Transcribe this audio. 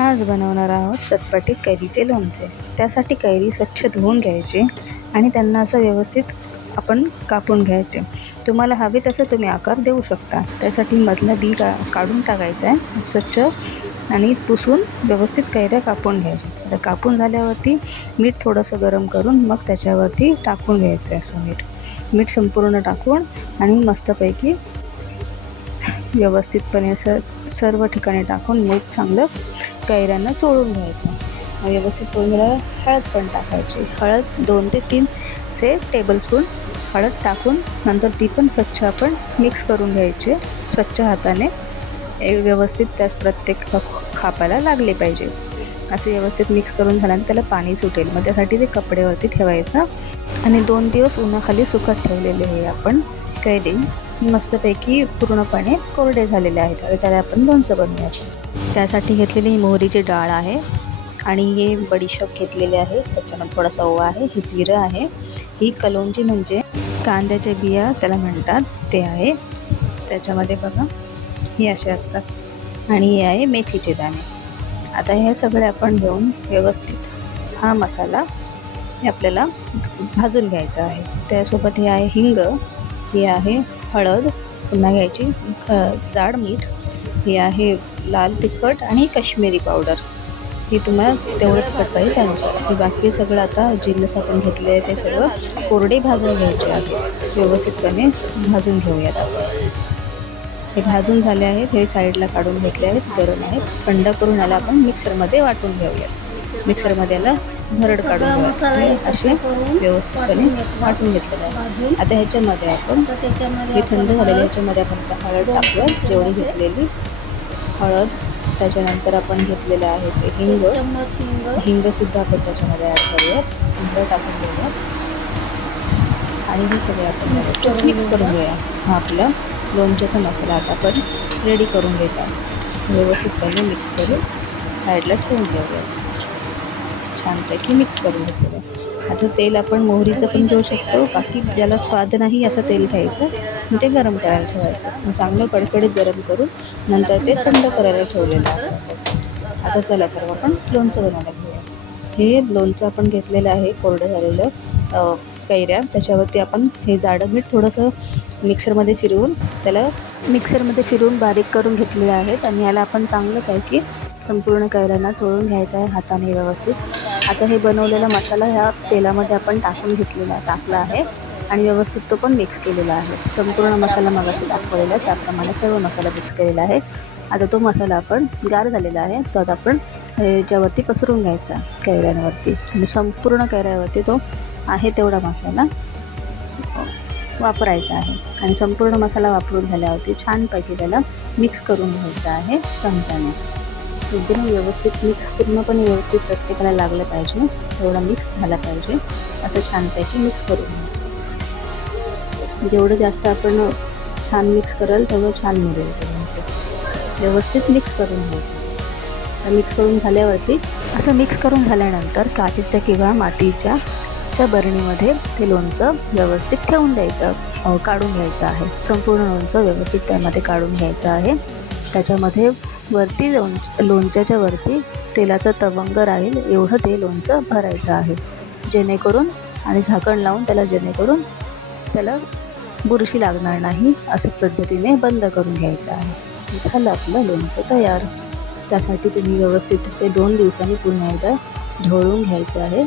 आज बनवणार आहोत चटपटीत कैरीचे लोणचे। त्यासाठी कैरी स्वच्छ धुवून घ्यायची आणि त्यांना असं व्यवस्थित आपण कापून घ्यायचे। तुम्हाला हवे तसं तुम्ही आकार देऊ शकता। त्यासाठी मधला बी काढून टाकायचा आहे स्वच्छ आणि पुसून व्यवस्थित कैऱ्या कापून घ्यायच्या। आता कापून झाल्यावरती मीठ थोडंसं गरम करून मग त्याच्यावरती टाकून घ्यायचं आहे। असं मीठ संपूर्ण टाकून आणि मस्तपैकी व्यवस्थितपणे असं सर्व ठिकाणी टाकून मीठ चांगलं कैऱ्यांना चोळून घ्यायचं। व्यवस्थित चोळून घ्यायला हळद पण टाकायची। हळद 2 ते 3 टेबलस्पून हळद टाकून नंतर ती पण स्वच्छ आपण मिक्स करून घ्यायची स्वच्छ हाताने। व्यवस्थित त्यास प्रत्येक खापाला लागले पाहिजे असे व्यवस्थित मिक्स करून झाल्यानंतर त्याला पाणी सुटेल। मग त्यासाठी ते कपड्यावरती ठेवायचं आणि 2 दिवस उन्हाखाली सुकत ठेवलेले हे आपण कैरी मस्तपैकी पूर्णपणे कोरडे झालेले आहेत। आणि त्याला आपण लोणचं बनवूया। त्यासाठी घेतलेली मोहरीची डाळ आहे आणि हे बडीशोप घेतलेले आहे। त्याच्यामध्ये थोडासा ओवा आहे, हे जिरं आहे, ही कलोंजी म्हणजे कांद्याच्या बिया त्याला म्हणतात ते आहे। त्याच्यामध्ये बघा हे असे असतात आणि हे आहे मेथीचे दाणे। आता हे सगळे आपण घेऊन व्यवस्थित हा मसाला आपल्याला भाजून घ्यायचा आहे। त्यासोबत हे आहे हिंग, हे आहे हळद पुन्हा घ्यायची, जाड मीठ, हे आहे लाल तिखट आणि काश्मीरी पावडर। ही तुम्हाला तेवढं तिखट पाहिजे त्यानुसार। हे बाकी सगळं आता जिन्नस आपण घेतले आहे ते सर्व कोरडे भाजून घ्यायचे आहेत। व्यवस्थितपणे भाजून घेऊयात आपण। हे भाजून झाले आहेत, हे साईडला काढून घेतले आहेत, गरम आहेत। थंड करून याला आपण मिक्सरमध्ये वाटून घेऊयात। मिक्सरमध्ये याला भरड काढून घेऊयात। असे व्यवस्थितपणे वाटून घेतलेलं आहे। आता ह्याच्यामध्ये आपण हे थंड झालेलं ह्याच्यामध्ये आपण आता हळद टाकूया, जेवढी घेतलेली हळद। त्याच्यानंतर आपण घेतलेलं आहे ते हिंगसुद्धा आपण त्याच्यामध्ये ॲड करूयात, हिंग टाकून घेऊयात आणि हे सगळं आपण मिक्स करून घेऊया। हा आपला लोणच्याचा मसाला आता आपण रेडी करून घेत आहोत। व्यवस्थितपणे मिक्स करून साईडला ठेवून घेऊया। छानपैकी मिक्स करून घेतलेलं आहे। आता तेल आपण मोहरीचं पण घेऊ शकतो, बाकी ज्याला स्वाद नाही असं तेल घ्यायचं आणि ते गरम करायला ठेवायचं। चांगलं कडकडीत गरम करून नंतर ते थंड करायला ठेवलेलं आहे। आता चला तर आपण लोणचं बनवायला घेऊया। हे लोणचं आपण घेतलेलं आहे कोरडं झालेलं कैऱ्या, त्याच्यावरती आपण हे जाडं मीठ थोडंसं मिक्सरमध्ये फिरवून बारीक करून घेतलेलं आहेत आणि याला आपण चांगल्यापैकी संपूर्ण कैऱ्यांना चोळून घ्यायचं आहे हाताने व्यवस्थित। आता हे बनवलेला मसाला ह्या तेलामध्ये आपण टाकला आहे आणि व्यवस्थित तो पण मिक्स केलेला आहे। संपूर्ण मसाला मगाशी दाखवलेला आहे त्याप्रमाणे सर्व मसाला मिक्स केलेला आहे। आता तो मसाला आपण गार झालेला आहे तो आता आपण याच्यावरती पसरून घ्यायचा कैऱ्यांवरती आणि संपूर्ण कैऱ्यावरती तो आहे तेवढा मसाला वापरायचा आहे। आणि संपूर्ण मसाला वापरून झाल्यावरती छानपैकी त्याला मिक्स करून घ्यायचं आहे चमच्याने। एकदम व्यवस्थित मिक्स, पूर्णपणे व्यवस्थित प्रत्येकाला लागलं पाहिजे, तेवढा मिक्स झाला पाहिजे असं छानपैकी मिक्स करून घ्यायचं। जेवढं जास्त आपण छान मिक्स कराल तेवढं छान मिळेल ते लोणचं। व्यवस्थित मिक्स करून घ्यायचं। तर मिक्स करून झाल्यावरती असं मिक्स करून झाल्यानंतर काचेच्या किंवा मातीच्या बरणीमध्ये ते लोणचं व्यवस्थित ठेवून द्यायचं, काढून घ्यायचं आहे। संपूर्ण लोणचं व्यवस्थित त्यामध्ये काढून घ्यायचं आहे। त्याच्यामध्ये वरती लोणच्याच्या वरती तेलाचा तवंग राहील एवढं ते लोणचं भरायचं आहे, जेणेकरून आणि झाकण लावून जेणेकरून त्याला बुरशी लागणार नाही अशा पद्धतीने बंद करून घ्यायचं आहे। झालं आपलं लोणचं तयार। त्यासाठी तुम्ही व्यवस्थित ते 2 दिवसांनी पुन्हा एकदा ढवळून घ्यायचं आहे।